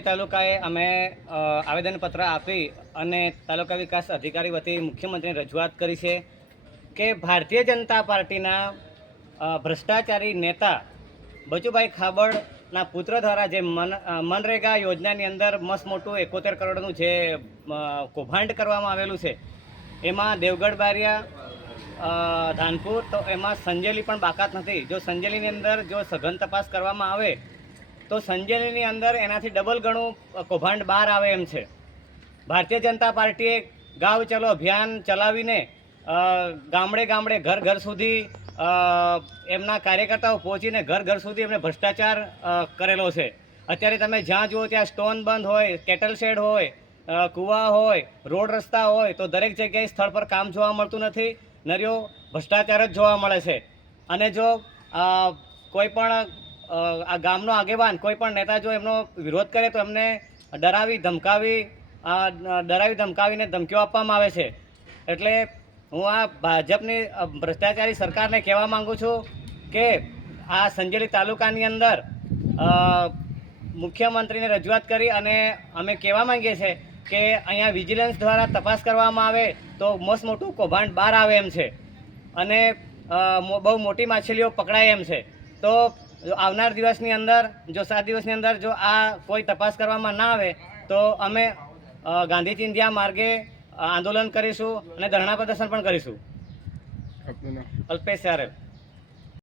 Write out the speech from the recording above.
તાલુકાએ અમે આવેદનપત્ર આપી અને તાલુકા વિકાસ અધિકારી વતી મુખ્યમંત્રીને રજૂઆત કરી છે કે ભારતીય જનતા પાર્ટીના ભ્રષ્ટાચારી નેતા બચુભાઈ ખાબડના પુત્ર દ્વારા જે મનરેગા યોજનાની અંદર મસ્ત મોટું 71 કરોડનું જે કૌભાંડ કરવામાં આવેલું છે, એમાં દેવગઢ બારિયા ધાનપુર, તો એમાં સંજેલી પણ બાકાત નથી. જો સંજેલીની અંદર જો સઘન તપાસ કરવામાં આવે તો સંજેલીની અંદર એનાથી ડબલ ગણું કૌભાંડ બહાર આવે એમ છે. ભારતીય જનતા પાર્ટીએ ગાંવ ચલો અભિયાન ચલાવીને ગામડે ગામડે ઘર ઘર સુધી એમના કાર્યકર્તાઓ પહોંચીને ઘર ઘર સુધી એમને ભ્રષ્ટાચાર કરેલો છે. અત્યારે તમે જ્યાં જુઓ ત્યાં સ્ટોન બંધ હોય, કેટલ શેડ હોય, કૂવા હોય, રોડ રસ્તા હોય, તો દરેક જગ્યાએ સ્થળ પર કામ જોવા મળતું નથી. નર્યો ભ્રષ્ટાચાર જ જોવા મળે છે. અને જો કોઈ પણ આ ગામનો આગેવાન, કોઈ પણ નેતા જો એમનો વિરોધ કરે તો એમને ડરાવી ધમકાવીને ધમકીઓ આપવામાં આવે છે. એટલે હું આ ભાજપની ભ્રષ્ટાચારી સરકારને કહેવા માગું છું કે આ સંજેલી તાલુકાની અંદર મુખ્યમંત્રીને રજૂઆત કરી અને અમે કહેવા માંગીએ છીએ કે અહીંયા વિજિલન્સ દ્વારા તપાસ કરવામાં આવે તો મસ્ત મોટું કૌભાંડ બહાર આવે એમ છે અને બહુ મોટી માછલીઓ પકડાય એમ છે. તો આવનાર દિવસની અંદર, જો 7 દિવસની અંદર જો આ કોઈ તપાસ કરવામાં ના આવે તો અમે ગાંધી ચિંધ્યા માર્ગે આંદોલન કરીશું અને ધરણા પ્રદર્શન પણ કરીશું. અલ્પેશ યારેલ.